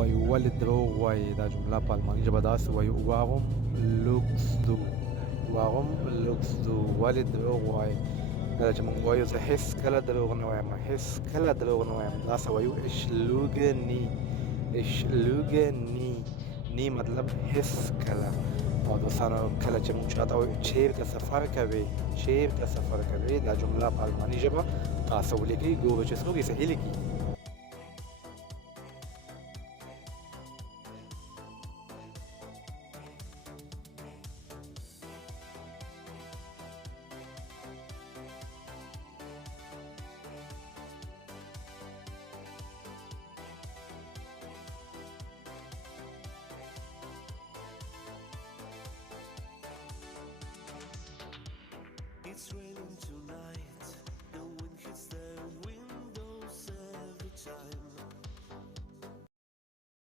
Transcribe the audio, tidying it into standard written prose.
وایو ولې دروغ وایې دا جمله په الماني ژبه داسې وایو واغم lügst du واغم lügst du ولې دروغ وایې کله چې موږ وایو زه هېڅکله دروغ نه وایم هېڅکله دروغ نه وایم داسې وایو ich lüge nie ich lüge nie nie مطلب هېڅکله او دوستانو کله چې موږ چاته وایو چیرته سفر کوې دا جمله په الماني ژبه تاسو ولیکئ ګورو چې څوک یې صحیح لیکي